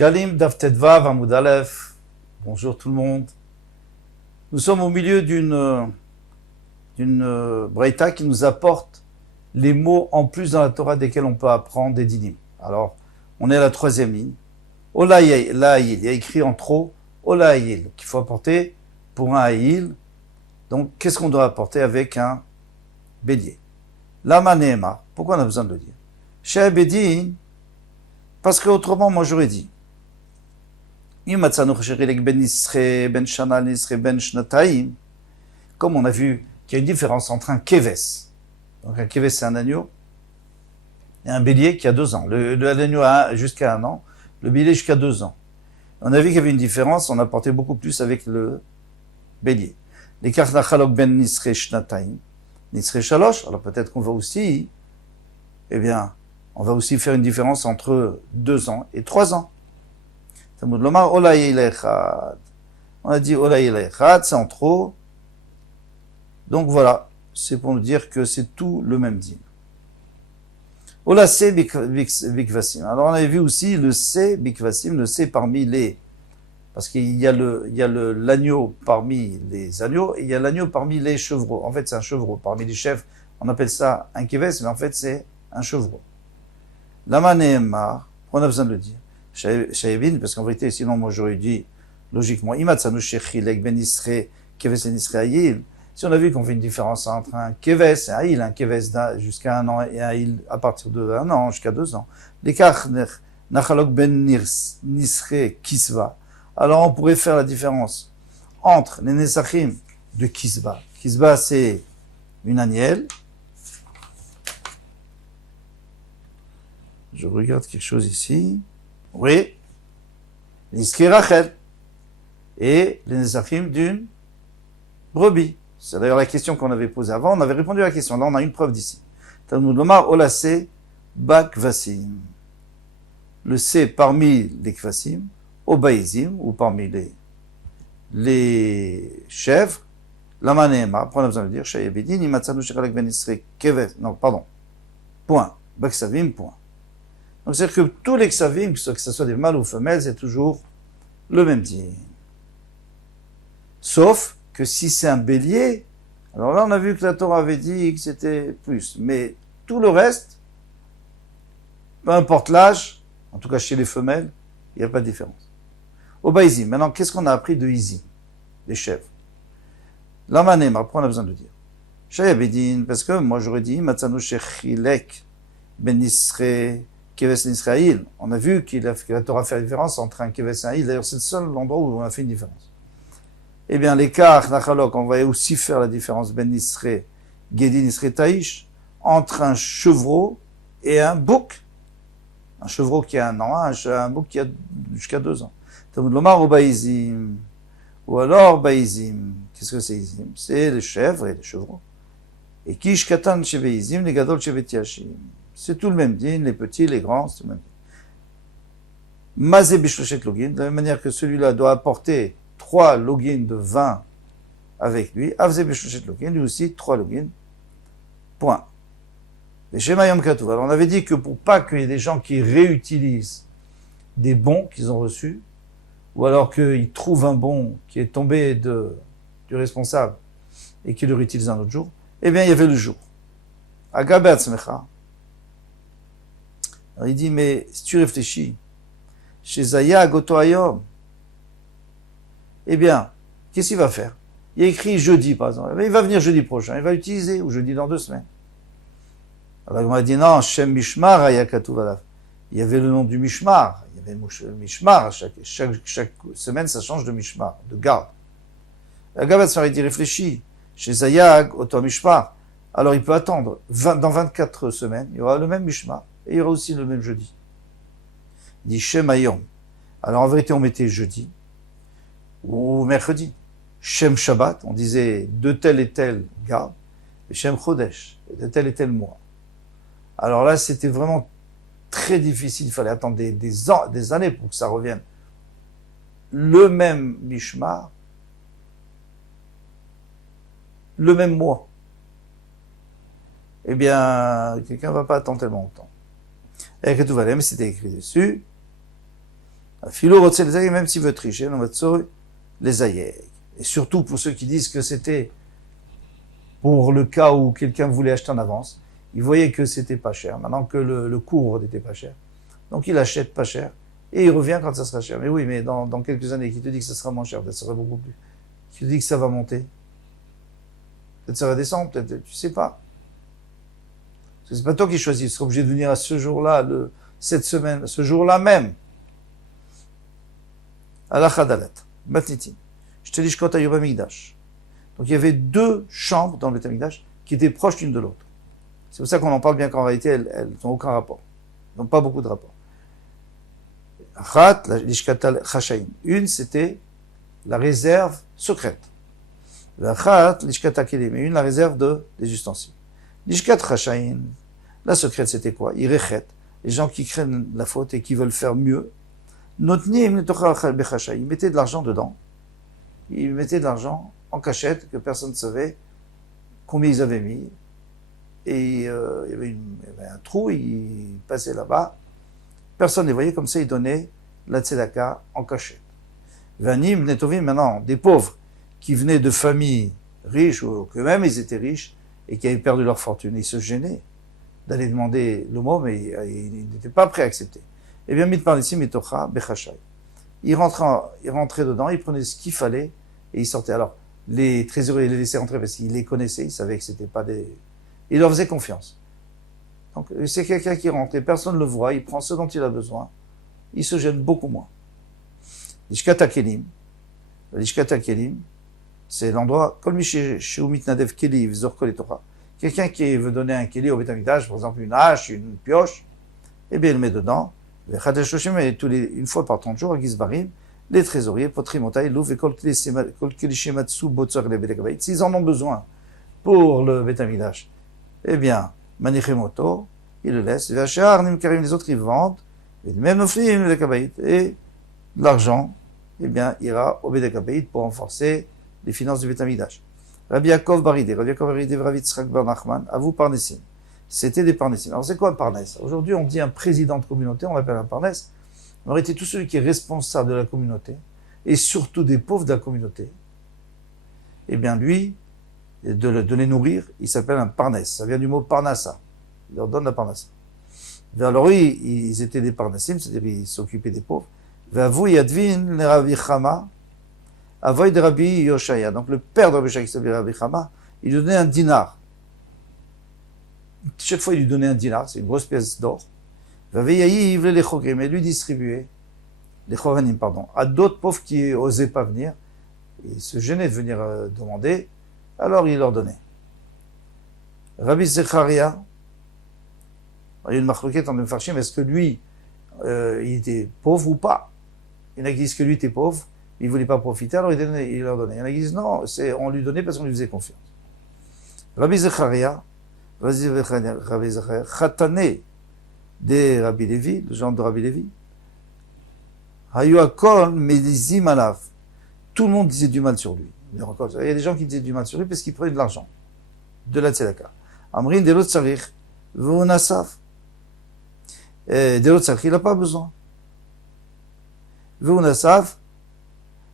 Shkalim Daf Tedvav Amud Aleph. Bonjour tout le monde. Nous sommes au milieu d'une braïta qui nous apporte les mots en plus dans la Torah desquels on peut apprendre des dinim. Alors, on est à la troisième ligne. Olaïl, il y a écrit en trop Olaïl, qu'il faut apporter pour un Aïl. Donc, qu'est-ce qu'on doit apporter avec un bélier? Lama Nehema, pourquoi on a besoin de le dire? Chez Bedin, parce qu'autrement, moi j'aurais dit, comme on a vu qu'il y a une différence entre un keves, donc un keves c'est un agneau, et un bélier qui a 2 ans. L'agneau a jusqu'à 1 an, le bélier jusqu'à 2 ans. On a vu qu'il y avait une différence, on a porté beaucoup plus avec le bélier. Les karnachalok ben nisre shnataim, nisre shalosh, alors peut-être qu'on va aussi, on va aussi faire une différence entre 2 ans et 3 ans. On a dit Olaïl Echad, c'est en trop. Donc voilà, c'est pour nous dire que c'est tout le même dîme. Ola se bikvasim. Alors on avait vu aussi le se bikvasim, le se parmi les, parce qu'il y a l'agneau parmi les agneaux et il y a l'agneau parmi les chevreaux. En fait, c'est un chevreau. Parmi les chefs, on appelle ça un keves, mais en fait, c'est un chevreau. Lama Nehemar, on a besoin de le dire. Shaybin, parce qu'en vérité, sinon, moi, j'aurais dit, logiquement, Imatsanu Shechilek Ben Isre, Keves en Israël. Si on a vu qu'on fait une différence entre un Keves et un Aïl, un Keves jusqu'à 1 an et un Aïl à partir de 1 an jusqu'à 2 ans. L'écart, Nachalok Ben Nisre Kisva. Alors, on pourrait faire la différence entre les Nesachim de Kisva. Kisva, c'est une agnelle. Je regarde quelque chose ici. Oui, l'Iski Rachel et les Nesachim d'une brebis. C'est d'ailleurs la question qu'on avait posée avant. On avait répondu à la question. Là, on a une preuve d'ici. Talmud Lomar Olase Bakvasim. Le C parmi les Kvasim, Obaïzim, ou parmi les chèvres, Lama Nehema, après on a besoin de dire, Shayabidin, Imatsanu Shechalek Ben Isre Keves. Non, pardon. Point. Baksavim, point. Donc, c'est-à-dire que tous les ksavim, que ce soit des mâles ou femelles, c'est toujours le même dîme. Sauf que si c'est un bélier, alors là, on a vu que la Torah avait dit que c'était plus. Mais tout le reste, peu importe l'âge, en tout cas chez les femelles, il n'y a pas de différence. Au baïzim, maintenant, qu'est-ce qu'on a appris de Izim, les chèvres? L'amanem, après on a besoin de le dire. Shayabedin, parce que moi j'aurais dit, Matzanu Shechilek Ben Isre Keves en Israël. On a vu que la Torah fait la différence entre un Keves et un Aïl. D'ailleurs, c'est le seul endroit où on a fait une différence. Eh bien, l'écart, Nachalok, on va aussi faire la différence, Ben Isre, Gedin Isre Taïch, entre un chevreau et un bouc. Un chevreau qui a 1 an, un bouc qui a jusqu'à 2 ans. Talmud Lomar ou Baïzim. Ou alors Baïzim. Qu'est-ce que c'est Izim? C'est les chèvres et les chevreaux. Et Kish Katan Shebeizim, les Gadol Shebetiashim. C'est tout le même din, les petits, les grands, c'est le même din. Mazé Bishlochet Login, de la même manière que celui-là doit apporter 3 login de vin avec lui. Avzé Bishlochet Login, lui aussi 3 login. Point. Les Shemayom Katouv. Alors on avait dit que pour pas qu'il y ait des gens qui réutilisent des bons qu'ils ont reçus, ou alors qu'ils trouvent un bon qui est tombé du responsable et qu'ils le réutilisent un autre jour, eh bien il y avait le jour. Agabet Smecha. Alors il dit, mais si tu réfléchis, chez Zaya Gotoayom, eh bien, qu'est-ce qu'il va faire? Il y a écrit jeudi, par exemple. Il va venir jeudi prochain, il va l'utiliser, ou jeudi dans 2 semaines. Alors il m'a dit, non, Shem Mishmar Ayakatouvalaf. Il y avait le nom du Mishmar. Il y avait le Mishmar. Chaque semaine, ça change de Mishmar, de garde. Agabat il dit, réfléchis, chez Zayag, Oto Mishmar. Alors il peut attendre, dans 24 semaines, il y aura le même Mishmar. Et il y aura aussi le même jeudi. Il dit Shem Ayom. Alors en vérité, on mettait jeudi ou mercredi. Shem Shabbat, on disait de tel et tel garde. Et Shem Chodesh, de tel et tel mois. Alors là, c'était vraiment très difficile. Il fallait attendre des années pour que ça revienne. Le même Mishmar, le même mois. Eh bien, quelqu'un ne va pas attendre tellement longtemps. Et que tout va aller, mais c'était écrit dessus. Philo rotse les aïe, même s'il veut tricher, on va les aïe. Et surtout pour ceux qui disent que c'était pour le cas où quelqu'un voulait acheter en avance, il voyait que c'était pas cher, maintenant que le cours n'était pas cher. Donc il achète pas cher, et il revient quand ça sera cher. Mais oui, mais dans quelques années, qui te dit que ça sera moins cher, peut-être ça sera beaucoup plus. Qui te dit que ça va monter? Peut-être ça va descendre, peut-être, tu sais pas. Parce que c'est pas toi qui choisis, tu seras obligé de venir à ce jour-là, cette semaine, ce jour-là même. Alachadalat, Matnitin. Je te dis, je compte à Yubamigdash. Donc il y avait deux chambres dans le Beth Amikdash qui étaune proches l'une de l'autre. C'est pour ça qu'on en parle bien qu'en réalité, elles n'ont aucun rapport. Elles n'ont pas beaucoup de rapport. Achat, la Lishkat Chashaim. Une, c'était la réserve secrète. Achat, Lishkat Kelim. Et une, la réserve des ustensiles. Lishkat Chashaim, la secrète, c'était quoi? Irechet, les gens qui craignent la faute et qui veulent faire mieux. Notnim, ils mettaient de l'argent dedans. Ils mettaient de l'argent en cachette, que personne ne savait combien ils avaient mis. Et il y avait un trou, ils passaient là-bas. Personne ne les voyait, comme ça ils donnaient la tzedaka en cachette. Vanim, Netovim, maintenant, des pauvres qui venaient de familles riches, ou que même ils étaient riches, et qui avaient perdu leur fortune. Ils se gênaient d'aller demander le mot, mais ils n'étaient pas prêts à accepter. Eh bien, mitparnissim mitocha bechashai. Ils rentraient dedans, ils prenaient ce qu'il fallait, et ils sortaient. Alors, les trésoriers les laissaient rentrer parce qu'ils les connaissaient, ils savaient que c'était pas des... Ils leur faisaient confiance. Donc, c'est quelqu'un qui rentre et personne ne le voit, il prend ce dont il a besoin, il se gêne beaucoup moins. Lishkat Kelim, c'est l'endroit, comme chez Mitnadev Keli, Vzor Kol Torah. Quelqu'un qui veut donner un Keli au Beth Amikdash, par exemple une hache, une pioche, eh bien, il le met dedans. Et une fois par 30 jours, à Gizbarim, les trésoriers, Potrimotay, Louf et Kol Kelishimatsu, Botzor, les Beth Amikdash, s'ils en ont besoin pour le Beth Amikdash, eh bien, Manichemoto, ils le laissent. Les autres, ils vendent. Et même Noflim, les Kabaït. Et l'argent, eh bien, ira au Beth Kabaït pour renforcer les finances du Beth Amikdash. Rabbi Yaakov Baridé, Rabbi Yitzchak Bar Nachman, à vous Parnessim. C'était des Parnessim. Alors, c'est quoi un Parnes? Aujourd'hui, on dit un président de communauté, on l'appelle un Parnes. En réalité, tout celui qui est responsable de la communauté, et surtout des pauvres de la communauté, eh bien, lui, de les nourrir, il s'appelle un Parnes. Ça vient du mot Parnassa. Il leur donne la Parnassa. Alors oui, ils étaient des Parnassim, c'est-à-dire ils s'occupaient des pauvres. V'avou yadvin le Rabbi Chama, avoy de Rabbi Yoshaya. Donc le père de Rabbi Yoshaya, qui s'appelait Rabbi Chama, il lui donnait un dinar. Chaque fois, il lui donnait un dinar, c'est une grosse pièce d'or. V'aveyayiv le lechogrim, et lui distribuait, les choranim, pardon, à d'autres pauvres qui osaient pas venir, ils se gênaient de venir demander, alors il leur donnait. Rabbi Zecharia, il y a une marloquette en Mefarshim, est-ce que lui, il était pauvre ou pas? Il y en a qui disent que lui était pauvre, il ne voulait pas profiter, alors il leur donnait. Il y en a qui disent non, on lui donnait parce qu'on lui faisait confiance. Rabbi Zecharia, Khatané de Rabbi Lévi, le genre de Rabbi Lévi, Hayuakon Medizim Alaf. Tout le monde disait du mal sur lui. Il y a des gens qui disaient du mal sur lui parce qu'il prenait de l'argent, de la tzedaka. Amrin de l'autre sarich, v'unasaf. De l'autre sarich, il n'a pas besoin. V'unasaf,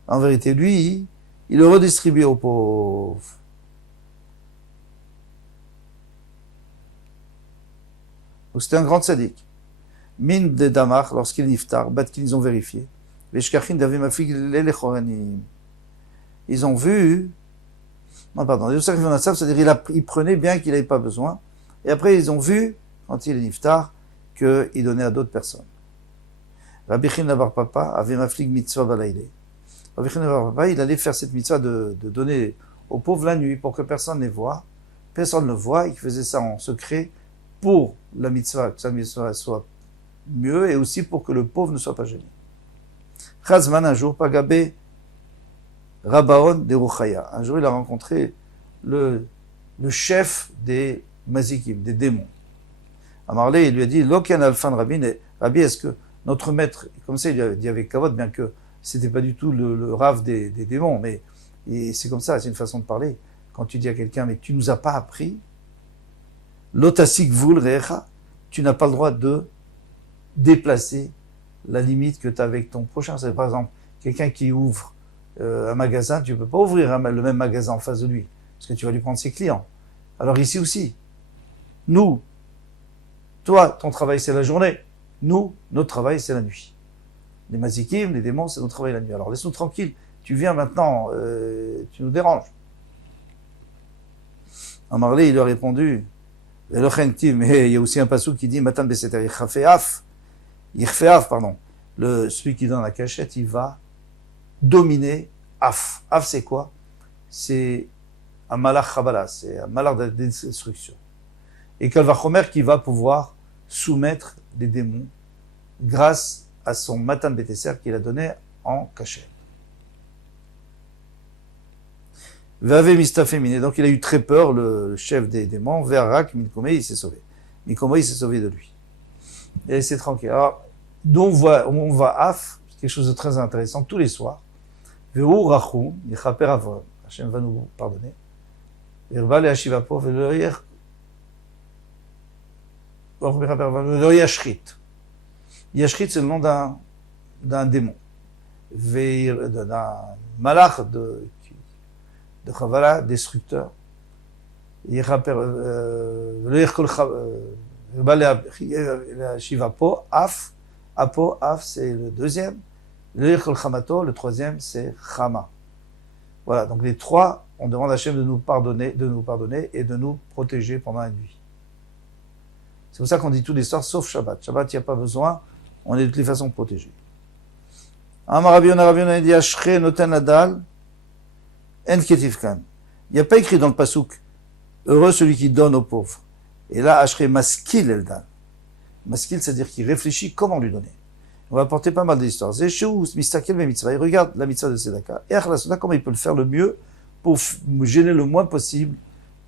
en vérité, lui, il le redistribuait aux pauvres. Donc c'était un grand tzaddik. Min de Damar, lorsqu'il est niftar, bat qu'ils ont vérifié. Veshkachin d'avim afig lelechoranim. Ils ont vu, non pardon, c'est-à-dire il prenait bien qu'il n'avait pas besoin, et après ils ont vu, quand il est niftar, qu'il donnait à d'autres personnes. Rabbi Chin Bar Papa avait maflig mitzvah balaïle. Rabbi Chin Bar Papa, il allait faire cette mitzvah de donner aux pauvres la nuit pour que personne ne les voit. Personne ne le voit, il faisait ça en secret pour la mitzvah, que sa mitzvah soit mieux, et aussi pour que le pauvre ne soit pas gêné. Chazman, un jour, Pagabé, Rabaon de Ruchaya. Un jour, il a rencontré le chef des mazikim, des démons. Amarlé, il lui a dit, Lokian Alfan Rabbi, Rabbi, est-ce que notre maître, comme ça, il a dit avec Kavod, bien que c'était pas du tout le rave des démons, mais c'est comme ça, c'est une façon de parler. Quand tu dis à quelqu'un, mais tu nous as pas appris, Lotasik Vul Recha, tu n'as pas le droit de déplacer la limite que tu as avec ton prochain. C'est par exemple, quelqu'un qui ouvre un magasin, tu ne peux pas ouvrir le même magasin en face de lui, parce que tu vas lui prendre ses clients. Alors ici aussi, nous, toi, ton travail c'est la journée, nous, notre travail c'est la nuit. Les mazikim, les démons, c'est notre travail la nuit. Alors laisse-nous tranquille, tu viens maintenant, tu nous déranges. Amarlé, il lui a répondu, mais il y a aussi un passou qui dit, Matan Beseter, pardon. Celui qui donne la cachette, il va dominer Af. Af, c'est quoi? C'est un malach chabala, c'est un malach de destruction. Et Kalvachomer qui va pouvoir soumettre les démons grâce à son Matan Beteser qu'il a donné en cachette. Vave Mistaféminé, donc il a eu très peur, le chef des démons, Verak, Mikome, il s'est sauvé. Mikome, il s'est sauvé de lui. Et c'est tranquille. Alors, on va Af, c'est quelque chose de très intéressant, tous les soirs. Veu Rachum, Yechaper Avon, Hachem va nous pardonner. Irba le Hashivapo, le Yashrit. Yashrit, c'est le nom d'un démon. D'un malach de Chavala, destructeur. Yechaper, le Yerkol le Shivapo, Af, Apo, Af, c'est le deuxième. Le Yerkol Chamato, le troisième, c'est Chama. Voilà, donc les trois, on demande à Hachem de nous pardonner et de nous protéger pendant la nuit. C'est pour ça qu'on dit tous les soirs, sauf Shabbat. Shabbat, il n'y a pas besoin, on est de toutes les façons protégés. Amar Rabbi Yonah dit Ashre noten adal en ketifkan. Il n'y a pas écrit dans le pasouk heureux celui qui donne aux pauvres. Et là, Ashre maskil eldan. Maskil, c'est-à-dire qu'il réfléchit comment lui donner. On va apporter pas mal d'histoires. Zeshou mistakel me mitzvah. Il regarde la mitzvah de Tzedaka. Et Achlasona, comment il peut le faire le mieux pour gêner le moins possible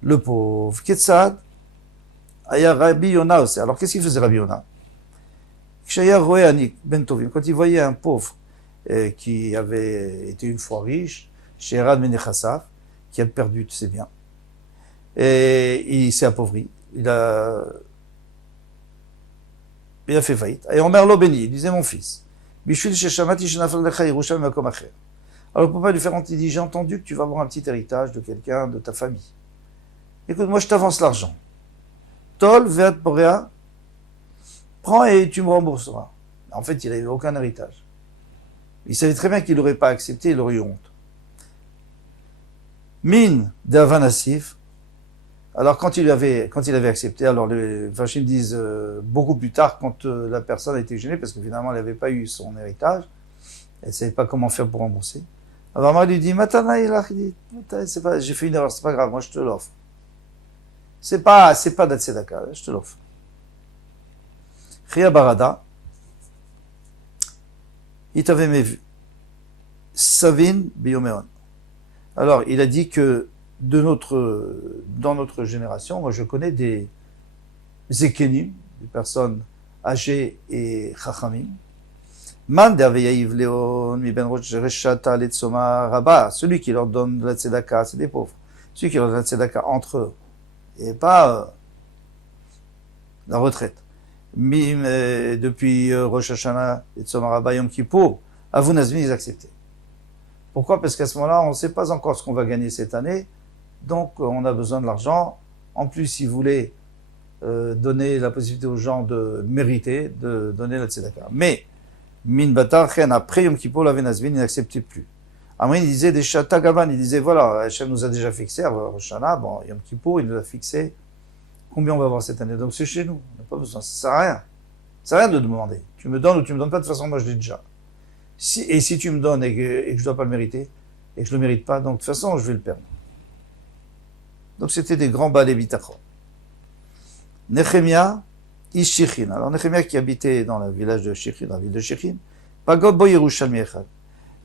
le pauvre. Ketzad, Aya Rabbi Yonah aussi. Alors, qu'est-ce qu'il faisait Rabbi Yonah? Kshaya Roeanik Ben Tovim. Quand il voyait un pauvre qui avait été une fois riche, Sherad Menechasaf, qui a perdu tous ses biens, et il s'est appauvri. Il a fait faillite. Et Omer lo béni, il disait mon fils. Bishvil sheshamati shenafal lecha Yerushalmi makom acher. Alors pour pas lui faire entendre, j'ai entendu que tu vas avoir un petit héritage de quelqu'un de ta famille. Écoute, moi je t'avance l'argent. Tol veat porea, prends et tu me rembourseras. En fait, il n'avait aucun héritage. Il savait très bien qu'il n'aurait pas accepté, il aurait eu honte. Min d'Avanasif. Alors quand il avait accepté, alors les Vachim disent beaucoup plus tard, quand la personne a été gênée, parce que finalement elle n'avait pas eu son héritage, elle ne savait pas comment faire pour rembourser. Alors Amar lui dit, Matana, il dit, j'ai fait une erreur, c'est pas grave, moi je te l'offre. C'est pas d'Atsedaka, je te l'offre. Chia Barada, il t'avait vu. Savin Biomeon. Alors il a dit que dans notre génération, moi je connais des Zekenim, des personnes âgées et Chachamim. Man derveyaïv leon mi ben reshata letsoma rabba, celui qui leur donne la tzedaka, c'est des pauvres. Celui qui leur donne la tzedaka entre eux, et pas la retraite. Depuis Rosh Hashanah, letsoma rabba, Yom Kippour, Avou Nazmi, ils acceptaient. Pourquoi? Parce qu'à ce moment-là, on ne sait pas encore ce qu'on va gagner cette année, donc on a besoin de l'argent. En plus, ils voulaient donner la possibilité aux gens de mériter, de donner la tzedaka. Mais Min Batar, après Yom Kippour, la Venazvin, il n'acceptait plus. Après, il disait des Shatagavan, il disait voilà, Hachem nous a déjà fixé, Rosh Hashanah, bon, Yom Kippour, il nous a fixé combien on va avoir cette année. Donc c'est chez nous, on n'a pas besoin, ça sert à rien. Ça sert à rien de demander. Tu me donnes ou tu me donnes pas, de toute façon, moi je l'ai déjà. Si tu me donnes et que je dois pas le mériter, et que je le mérite pas, donc de toute façon, je vais le perdre. Donc c'était des grands balais bitachon. Nechemia, Ishichin. Alors Nechemia qui habitait dans le village de Shichin, dans la ville de Shichin, Pagod bo Yerushalmi echad.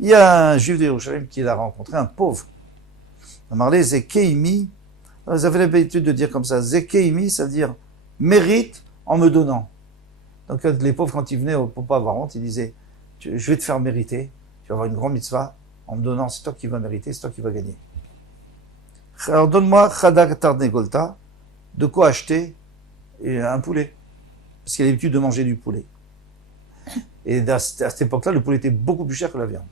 Il y a un juif de Yerushalayim qui l'a rencontré, un pauvre. On a parlé Zekeimi. Vous avez l'habitude de dire comme ça, Zekeimi, ça veut dire mérite en me donnant. Donc les pauvres, quand ils venaient pour pas avoir honte, ils disaient je vais te faire mériter, tu vas avoir une grande mitzvah en me donnant, c'est toi qui vas mériter, c'est toi qui vas gagner. Alors donne-moi Chadak Tarnegolta, de quoi acheter un poulet. Parce qu'il a l'habitude de manger du poulet. Et à cette époque-là, le poulet était beaucoup plus cher que la viande.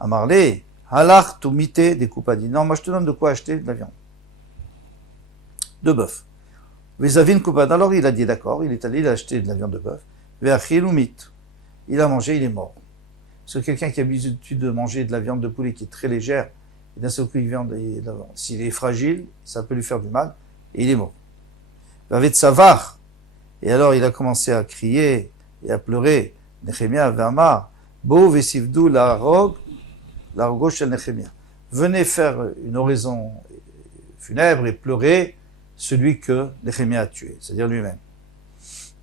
Amarlé, halach tu mite des coupes a dit, non, moi je te donne de quoi acheter de la viande. De bœuf. Vezavin coupad. Alors il a dit d'accord, il est allé, il a acheté de la viande de bœuf. Veachil ou mit. Il a mangé, il est mort. C'est quelqu'un qui a l'habitude de manger de la viande de poulet qui est très légère, et d'un seul coup, s'il est fragile, ça peut lui faire du mal, et il est mort. Avec savar. Et alors il a commencé à crier et à pleurer. Nechemia Vamar, Bo Vesivdou la gauche de Nechemia. Venez faire une oraison funèbre et pleurer celui que Nechemia a tué, c'est-à-dire lui-même.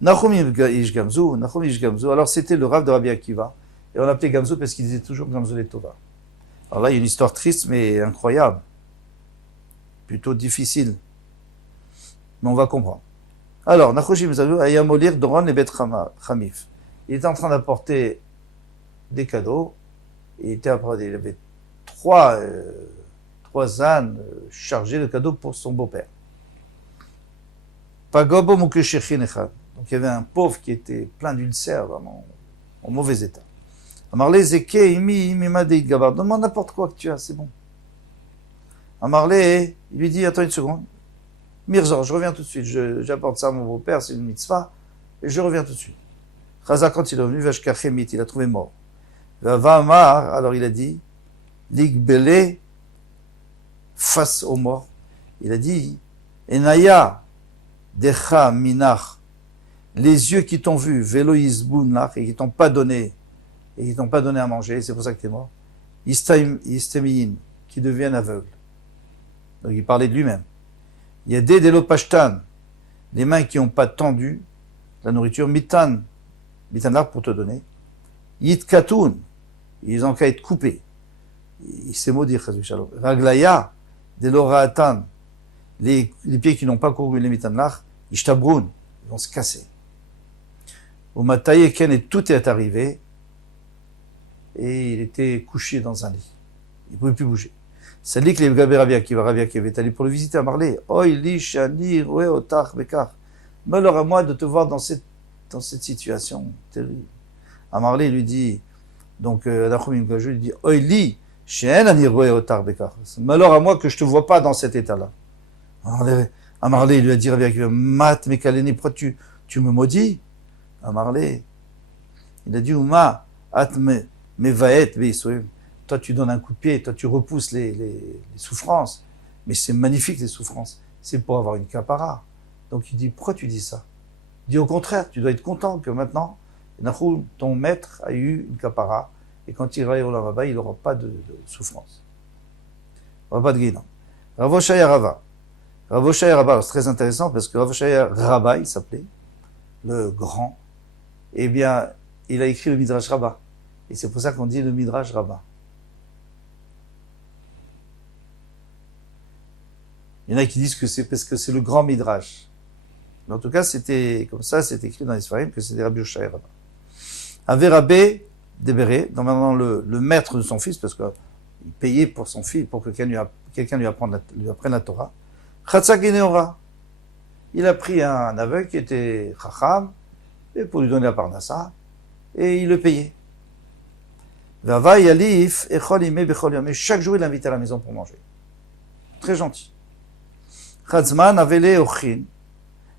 Nachum Ish Gamzu, alors c'était le Rav de Rabbi Akiva, et on l'appelait Gamzu parce qu'il disait toujours Gamzu les Tova. Alors là, il y a une histoire triste mais incroyable, plutôt difficile, mais on va comprendre. Alors, Nachoshim Zavu, Ayamolir Doron et Bet Chamif. Il était en train d'apporter des cadeaux. Il avait trois ânes chargés de cadeaux pour son beau-père. Pagobo Mukeshechin Echad. Donc il y avait un pauvre qui était plein d'ulcères, vraiment en mauvais état. Amarle Zeke Imi Imima Deit Gabar. Demande n'importe quoi que tu as, c'est bon. Amarle, il lui dit, attends une seconde. Mirzor, je reviens tout de suite. J'apporte ça à mon beau-père, c'est une mitzvah, et je reviens tout de suite. Chazak, quand il est revenu, Vashkachemit, il a trouvé mort. Vamar, alors il a dit, Ligbele, face aux morts, il a dit, Enaya, Decha Minach, les yeux qui t'ont vu, Velo Yizbunach, et qui t'ont pas donné à manger, c'est pour ça que tu es mort. Yistemiyin, qui deviennent aveugles. Donc il parlait de lui-même. Il y a des delopashtan, les mains qui n'ont pas tendu la nourriture, mitan pour te donner. Yit katoun, ils ont qu'à être coupés. Il s'est maudit, raglaya, deloraatan, les pieds qui n'ont pas couru les mitanlach, ishtabroun, ils vont se casser. Au mataye ken, et tout est arrivé, et il était couché dans un lit. Il ne pouvait plus bouger. C'est lui que les Rabbi Akiva est allé pour le visiter à Marley. Oi li shani roe otach bekar. Malheur à moi de te voir dans cette situation terrible. À Marley, il lui dit, donc Nachum Gajou lui dit, Oi li shen ani roe otach bekar. Malheur à moi que je te vois pas dans cet état-là. À Marley, il lui a dit Rabbi Akiva, mat mekaleni, pourquoi tu me maudis? À Marley, il a dit, Uma at mevaet beisoim. Toi, tu donnes un coup de pied, toi, tu repousses les souffrances. Mais c'est magnifique, les souffrances. C'est pour avoir une capara. Donc, il dit, pourquoi tu dis ça? Il dit, au contraire, tu dois être content que maintenant, Nahum, ton maître, a eu une capara. Et quand il ira au Lamaba, il n'aura pas de souffrance. Il n'aura pas de guénon. Rav Oshaya Rava. Rav Oshaya Rava, c'est très intéressant parce que Rav Oshaya Rava, il s'appelait, le grand. Eh bien, il a écrit le Midrash Rabbah. Et c'est pour ça qu'on dit le Midrash Rabbah. Il y en a qui disent que c'est parce que c'est le grand Midrash. Mais en tout cas, c'était comme ça, c'est écrit dans les Sfarim que c'était Rabbi Oshaya Rabbah. Averabé Débéré, normalement le maître de son fils, parce qu'il payait pour son fils, pour que quelqu'un lui apprenne la Torah. Chatzak Neora. Il a pris un aveugle qui était Chacham, et pour lui donner la parnassa, et il le payait. Vava Yalif Echol Ime Bechol Yom. Chaque jour, il l'invitait à la maison pour manger. Très gentil. Chazman Avele Ochin.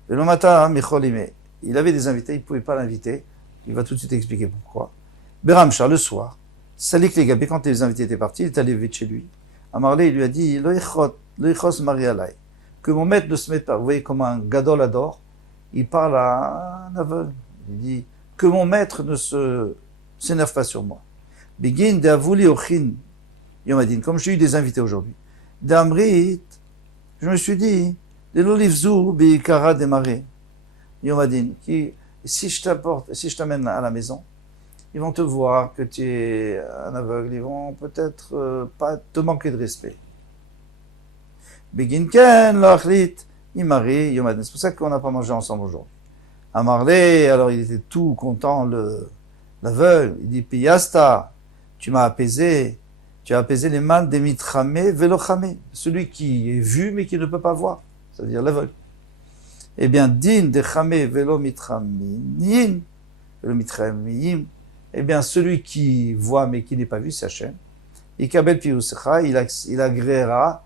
Velomata Mechol Ime. Il avait des invités, il ne pouvait pas l'inviter. Il va tout de suite expliquer pourquoi. Beramcha, le soir. Salik les Gabé, quand les invités étaient partis, il est allé vite chez lui. Amarlé, il lui a dit, Lo Echos Marialai. Que mon maître ne se mette pas. Vous voyez comment un gadol adore. Il parle à un aveugle. Il dit, que mon maître ne s'énerve pas sur moi. Begin de Avouli Ochin Yomadin. Comme j'ai eu des invités aujourd'hui. D'Amrit, je me suis dit, de l'olivzou beikara démarré. Yomadin. Si je t'amène à la maison, ils vont te voir que tu es un aveugle. Ils vont peut-être pas te manquer de respect. Begin ken l'achlit imari Yomadin. C'est pour ça qu'on n'a pas mangé ensemble aujourd'hui. Amarlé, alors il était tout content, l'aveugle. Il dit, Piyasta, tu m'as apaisé. Tu as apaisé les mains des mitramé, velochamé. Celui qui est vu mais qui ne peut pas voir. C'est-à-dire l'aveugle. Eh bien, din de chamé, velo mitramé, nin, le mitraim, eh bien, celui qui voit mais qui n'est pas vu, c'est Hachem. Et kabel piusecha, il agréera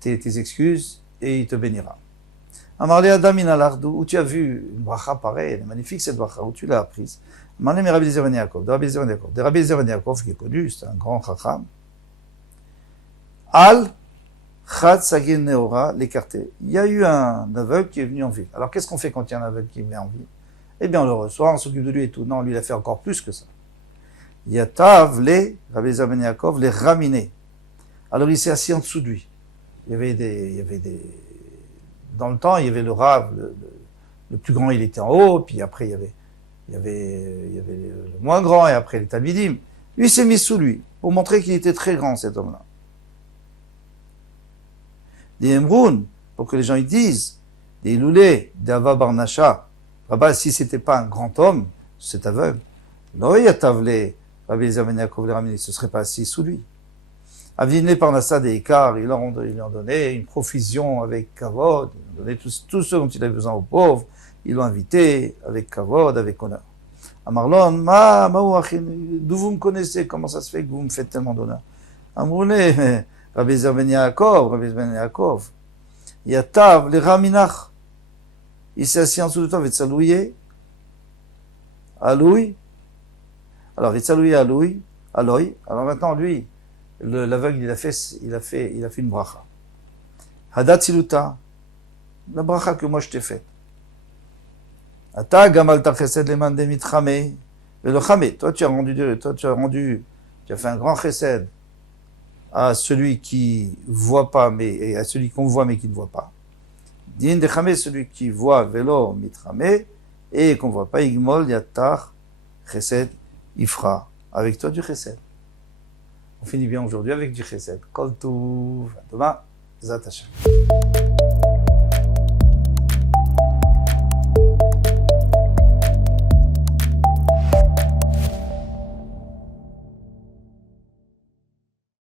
tes excuses et il te bénira. Amarle Adam in alardou, où tu as vu une bracha pareille, elle est magnifique cette bracha, où tu l'as apprise. Amarle mi Rabbi Eliezer ben Yaakov, de Rabbi Eliezer ben Yaakov, de Rabbi Eliezer ben Yaakov qui est connu, c'est un grand chacham. Al Chad Sagin Neora, l'écarté. Il y a eu un aveugle qui est venu en ville. Alors qu'est-ce qu'on fait quand il y a un aveugle qui vient en ville? Eh bien on le reçoit, on s'occupe de lui et tout. Non, lui il a fait encore plus que ça. Yatav les, Rabbi Eliezer ben Yaakov, les raminé. Alors il s'est assis en dessous de lui. Il y avait des, dans le temps, il y avait le Rav, le plus grand, il était en haut, puis après, il y avait le moins grand, et après, les Talmidim. Lui, s'est mis sous lui, pour montrer qu'il était très grand, cet homme-là. Des Emroun, pour que les gens y disent, des Iloulé, d'Ava Barnacha, là-bas, si c'était pas un grand homme, cet aveugle, non, il y a Tavlé, Rabbi Eliezer ben Yaakov, il ne se serait pas assis sous lui. Avine Parnassa des Ikar, ils leur ont donné une profusion avec Kavod, ils ont donné tout ce dont il avait besoin aux pauvres, ils l'ont invité avec Kavod, avec honneur. Amarlon, d'où vous me connaissez, comment ça se fait que vous me faites tellement d'honneur? Amroulé, Rabbi Eliezer ben Yaakov, Yatav, les Raminach, il s'est assis en dessous de toi, Vetsalouye, Aloui, alors Vetsalouye, Aloui, alors maintenant lui, l'aveugle, il a fait une bracha. Hadat siluta, la bracha que moi je t'ai faite. Ata gamal ta chesed leman de mitrame, le chame. Toi tu as fait un grand chesed à celui qui voit pas, et à celui qu'on voit mais qui ne voit pas. Din de chame, celui qui voit velo mitrame, et qu'on voit pas, igmol yatar chesed ifra. Avec toi du chesed. On finit bien aujourd'hui avec du chesed. Kol Tov. À demain. Zat Hashem.